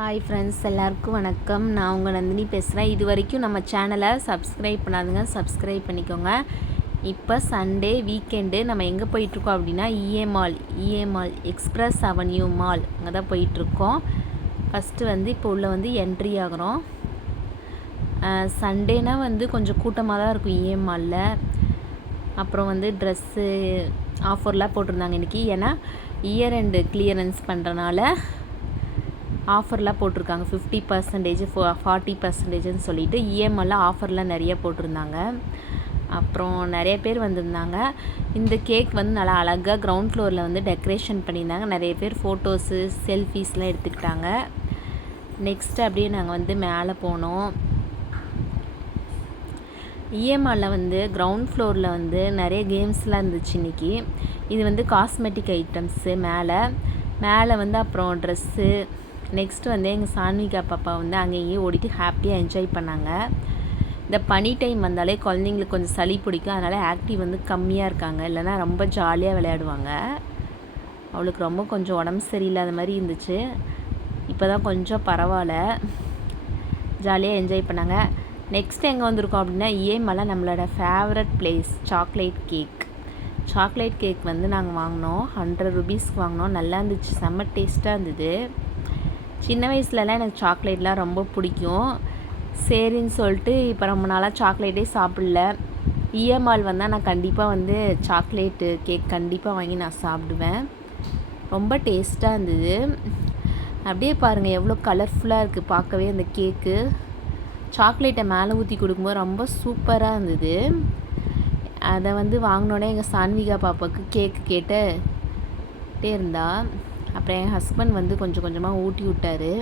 Hi friends, எல்லாருக்கும் வணக்கம். நான் உங்கள் நந்தினி பேசுகிறேன். இது வரைக்கும் நம்ம சேனலை சப்ஸ்கிரைப் பண்ணாதுங்க, சப்ஸ்கிரைப் பண்ணிக்கோங்க. இப்போ சண்டே வீக்கெண்டு நம்ம எங்கே போயிட்டுருக்கோம் அப்படின்னா இஏ மால் எக்ஸ்பிரஸ் அவென்யூ மால் அங்கே தான் போயிட்டுருக்கோம். ஃபஸ்ட்டு இப்போ உள்ளே என்ட்ரி ஆகிறோம். சண்டேனா கொஞ்சம் கூட்டமாக தான் இருக்கும் இஏ மாலில். அப்புறம் ட்ரெஸ்ஸு ஆஃபர்லாம் போட்டிருந்தாங்க இன்றைக்கி. ஏன்னா இயர் எண்டு கிளியரன்ஸ் பண்ணுறனால ஆஃபர்லாம் போட்டிருக்காங்க. 50%, 40%ன்னு சொல்லிட்டு இஎம்ஐலாம் ஆஃபர்லாம் நிறைய போட்டிருந்தாங்க. அப்புறம் நிறைய பேர் வந்திருந்தாங்க. இந்த கேக் நல்லா அழகாக கிரவுண்ட் ஃப்ளோரில் டெக்கரேஷன் பண்ணியிருந்தாங்க. நிறைய பேர் ஃபோட்டோஸு செல்ஃபீஸ்லாம் எடுத்துக்கிட்டாங்க. நெக்ஸ்ட்டு அப்படியே நாங்கள் மேலே போனோம். இஎம்ஐயில் கிரவுண்ட் ஃப்ளோரில் நிறைய கேம்ஸ்லாம் இருந்துச்சு இன்றைக்கி. இது காஸ்மெட்டிக் ஐட்டம்ஸு மேலே அப்புறம் ட்ரெஸ்ஸு. நெக்ஸ்ட்டு எங்கள் சான்விகா பாப்பா அங்கேயே ஓடிட்டு ஹாப்பியாக என்ஜாய் பண்ணாங்க. இந்த பனி டைம் வந்தாலே குழந்தைங்களுக்கு கொஞ்சம் சளி பிடிக்கும். அதனால் ஆக்டிவ் கம்மியாக இருக்காங்க. இல்லைனா ரொம்ப ஜாலியாக விளையாடுவாங்க. அவளுக்கு ரொம்ப கொஞ்சம் உடம்பு சரியில்லாத மாதிரி இருந்துச்சு. இப்போ தான் கொஞ்சம் பரவாயில்ல, ஜாலியாக என்ஜாய் பண்ணாங்க. நெக்ஸ்ட் எங்கே வந்திருக்கோம் அப்படின்னா இஎம்ஐல நம்மளோட ஃபேவரட் பிளேஸ் சாக்லேட் கேக் நாங்கள் வாங்கினோம். 100 ரூபீஸ்க்கு வாங்கினோம். நல்லா இருந்துச்சு, செம்ம டேஸ்ட்டாக இருந்தது. சின்ன வயசுலலாம் எனக்கு சாக்லேட்லாம் ரொம்ப பிடிக்கும். சரின்னு சொல்லிட்டு இப்போ ரொம்ப நாளாக சாக்லேட்டே சாப்பிடல. இஎம்ஐல் வந்தால் நான் கண்டிப்பாக சாக்லேட்டு கேக் கண்டிப்பாக வாங்கி நான் சாப்பிடுவேன். ரொம்ப டேஸ்ட்டாக இருந்தது. அப்படியே பாருங்கள் எவ்வளோ கலர்ஃபுல்லாக இருக்குது பார்க்கவே அந்த கேக்கு. சாக்லேட்டை மேலே ஊற்றி கொடுக்கும்போது ரொம்ப சூப்பராக இருந்தது. அதை வாங்கினோடனே எங்கள் சான்விகா பாப்பாவுக்கு கேக்கு கேட்டுகிட்டே இருந்தா. அப்புறம் என் ஹஸ்பண்ட் கொஞ்சம் கொஞ்சமாக ஊட்டி விட்டார்.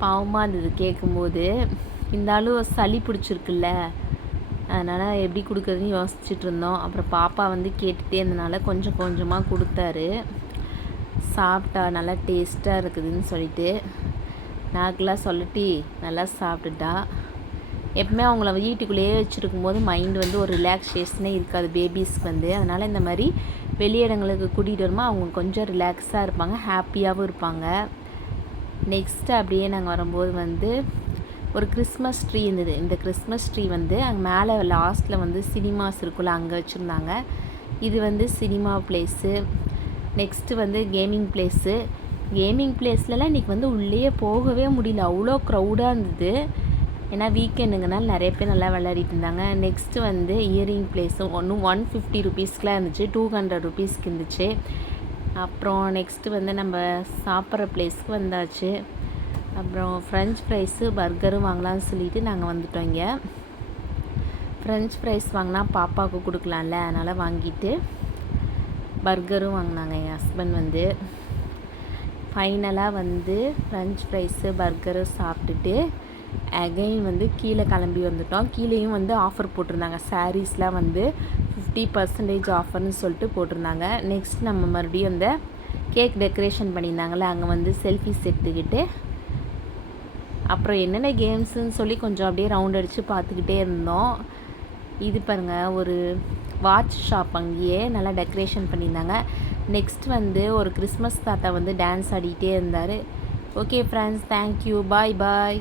பாவமாக இருந்தது கேட்கும்போது. இருந்தாலும் சளி பிடிச்சிருக்குல்ல, அதனால் எப்படி கொடுக்குறதுன்னு யோசிச்சுட்டு இருந்தோம். அப்புறம் பாப்பா கேட்டுகிட்டே இருந்தனால கொஞ்சம் கொஞ்சமாக கொடுத்தாரு. சாப்பிட்டா நல்லா டேஸ்ட்டாக இருக்குதுன்னு சொல்லிட்டு நாக்கெல்லாம் சொல்லட்டி நல்லா சாப்பிட்டுட்டா. எப்பவுமே அவங்கள வீட்டுக்குள்ளேயே வச்சுருக்கும் போது மைண்டு ஒரு ரிலாக்ஸேஷனே இருக்காது பேபிஸ்க்கு. அதனால் இந்த மாதிரி வெளியிடங்களுக்கு கூட்டிகிட்டு வரும்போது அவங்க கொஞ்சம் ரிலாக்ஸாக இருப்பாங்க, ஹாப்பியாகவும் இருப்பாங்க. நெக்ஸ்ட்டு அப்படியே நாங்கள் வரும்போது ஒரு கிறிஸ்மஸ் ட்ரீ இருந்தது. இந்த கிறிஸ்மஸ் ட்ரீ அங்கே மேலே லாஸ்ட்டில் சினிமாஸ் இருக்குல்ல, அங்கே வச்சுருந்தாங்க. இது சினிமா பிளேஸு. நெக்ஸ்ட்டு கேமிங் பிளேஸ்லலாம் இன்றைக்கி உள்ளே போகவே முடியல, அவ்வளோ க்ரௌடாக இருந்தது. ஏன்னா வீக்கெண்டுங்கனால நிறைய பேர் நல்லா விளையாடிட்டு இருந்தாங்க. நெக்ஸ்ட்டு இயரிங் பிளேஸும் 150 ரூபீஸ்க்குலாம் இருந்துச்சு, 200 ரூபீஸ்க்கு இருந்துச்சு. அப்புறம் நெக்ஸ்ட்டு நம்ம சாப்பிட்ற பிளேஸ்க்கு வந்தாச்சு. அப்புறம் ஃப்ரெஞ்ச் ஃப்ரைஸு பர்கரும் வாங்கலாம்னு சொல்லிட்டு நாங்கள் வந்துட்டோம். இங்கே ஃப்ரெஞ்ச் ஃப்ரைஸ் வாங்கினா பாப்பாவுக்கு கொடுக்கலாம்ல, அதனால் வாங்கிட்டு பர்கரும் வாங்கினாங்க என் ஹஸ்பண்ட். ஃபைனலாக ஃப்ரெஞ்ச் ஃப்ரைஸு பர்கரும் சாப்பிட்டுட்டு அகைன் கீழே கிளம்பி வந்துட்டோம். கீழேயும் ஆஃபர் போட்டிருந்தாங்க. சாரீஸ்லாம் 50% ஆஃபர்னு சொல்லிட்டு போட்டிருந்தாங்க. நெக்ஸ்ட் நம்ம மறுபடியும் கேக் டெக்கரேஷன் பண்ணியிருந்தாங்களே, அங்கே செல்ஃபிஸ் எடுத்துக்கிட்டு அப்புறம் என்னென்ன கேம்ஸுன்னு சொல்லி கொஞ்சம் அப்படியே ரவுண்ட் அடித்து பார்த்துக்கிட்டே இருந்தோம். இது பாருங்கள், ஒரு வாட்ச் ஷாப், அங்கேயே நல்லா டெக்கரேஷன் பண்ணியிருந்தாங்க. நெக்ஸ்ட் ஒரு கிறிஸ்மஸ் தாத்தா டான்ஸ் ஆடிக்கிட்டே இருந்தார். ஓகே ஃப்ரெண்ட்ஸ், தேங்க்யூ, பாய்.